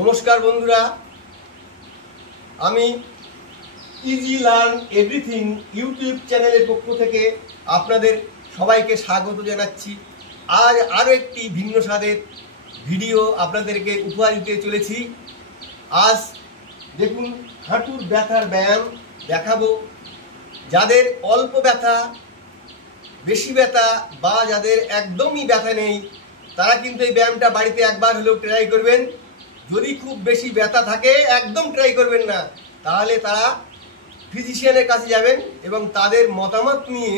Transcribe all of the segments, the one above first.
নমস্কার বন্ধুরা, আমি ইজি লার্ন এভরিথিং ইউটিউব চ্যানেলের পক্ষ থেকে আপনাদের সবাইকে স্বাগত জানাচ্ছি। আজ আরও একটি ভিন্ন স্বাদের ভিডিও আপনাদেরকে উপহার দিতে চলেছি। আজ দেখুন, হাঁটুর ব্যথার ব্যায়াম দেখাবো। যাদের অল্প ব্যথা, বেশি ব্যথা বা যাদের একদমই ব্যথা নেই, তারা কিন্তু এই ব্যায়ামটা বাড়িতে একবার হলেও ট্রাই করবেন। যদি খুব বেশি ব্যথা থাকে একদম ট্রাই করবেন না, তাহলে তারা ফিজিশিয়ানের কাছে যাবেন এবং তাদের মতামত নিয়ে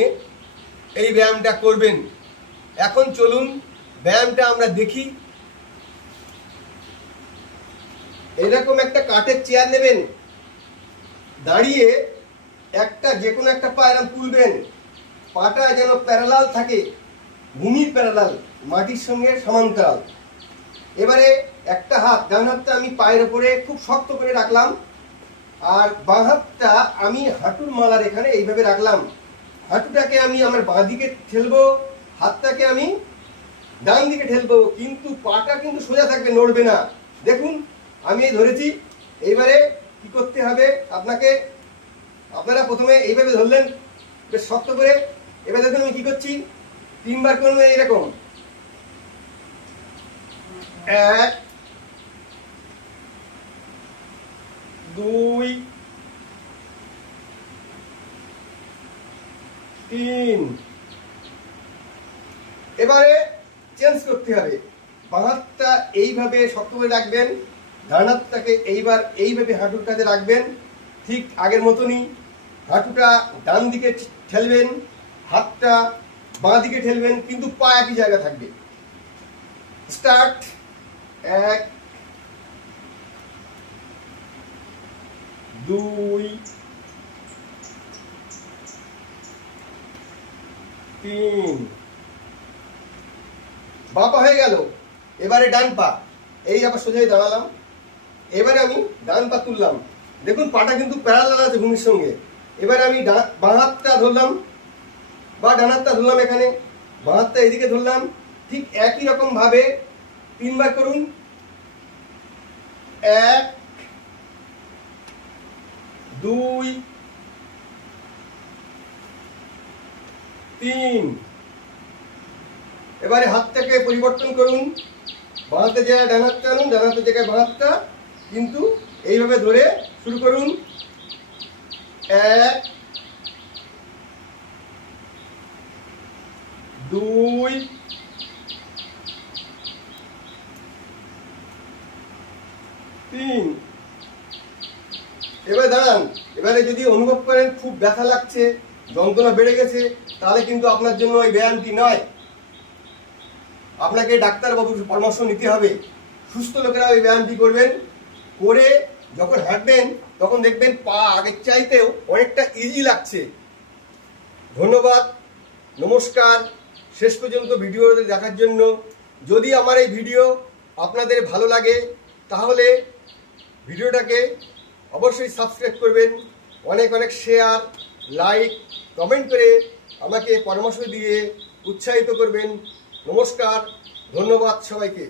এই ব্যায়ামটা করবেন। এখন চলুন ব্যায়ামটা আমরা দেখি। এরকম একটা কাঠের চেয়ার নেবেন, দাঁড়িয়ে একটা যে কোনো একটা পা এরকম তুলবেন, পাটা যেন প্যারালাল থাকে, ভূমির প্যারালাল, মাটির সঙ্গে সমান্তরাল। এবারে একটা হাত, ডান হাতটা আমি পায়ের ওপরে খুব শক্ত করে রাখলাম, আর বাঁ হাতটা আমি হাঁটুর মালার এখানে এইভাবে রাখলাম। হাঁটুটাকে আমি আমার বাঁ দিকে ঠেলবো, হাতটাকে আমি ডান দিকে ঠেলবো, কিন্তু পাটা কিন্তু সোজা থাকবে, নড়বে না। দেখুন আমি এই ধরেছি। এইবারে কি করতে হবে আপনারা প্রথমে এইভাবে ধরলেন বেশ শক্ত করে। এবার দেখুন আমি কি করছি, তিনবার করবেন এরকম, 1 2 3। এবারে চেঞ্জ করতে হবে, বাঁ হাতটা এইভাবে শক্ত করে রাখবেন, ডান হাতটাকে এইবার এইভাবে হাঁটুর কাছে রাখবেন, ঠিক আগের মতনই। হাঁটুটা ডান দিকে ঠেলবেন, হাতটা বাঁ দিকে ঠেলবেন, কিন্তু পা একই জায়গা থাকবে। স্টার্ট। 1 2 3। বাঁ পা হয়ে গেল। এবারে ডান পা, এই আবার সোজাই দাঁড়ালাম। এবারে আমি ডান পা তুললাম, দেখুন পাটা কিন্তু প্যারালাল আছে ভূমির সঙ্গে। এবারে আমি বাঁ হাতটা ধরলাম বা ডান হাতটা ধরলাম, এখানে বাঁ হাতটা এদিকে ধরলাম, ঠিক একই রকম ভাবে তিনবার করুন। 1 2 3। এবারে হাতটাকে পরিবর্তন করুন, বাঁ হাতে জায়গায় ডান হাতটা আনুন, ডান হাতের জায়গায় বাঁ হাতটা, কিন্তু এইভাবে ধরে শুরু করুন। 1 2 3। এবারে দাঁড়ান। এবারে যদি অনুভব করেন খুব ব্যথা লাগছে, যন্ত্রণা বেড়ে গেছে, তাহলে কিন্তু আপনার জন্য এই ব্যায়ামটি নয়। আপনাকে ডাক্তারবাবুর পরামর্শ নিতে হবে। সুস্থ লোকেরা এই ব্যায়ামটি করবেন, করে যখন হাঁটবেন তখন দেখবেন পা আগের চাইতেও অনেকটা ইজি লাগছে। ধন্যবাদ, নমস্কার। শেষ পর্যন্ত ভিডিও দেখার জন্য। যদি আমার এই ভিডিও আপনাদের ভালো লাগে তাহলে ভিডিওটাকে অবশ্যই সাবস্ক্রাইব করবেন, অনেক অনেক শেয়ার, লাইক, কমেন্ট করে আমাকে পরামর্শ দিয়ে উৎসাহিত করবেন। নমস্কার, ধন্যবাদ সবাইকে।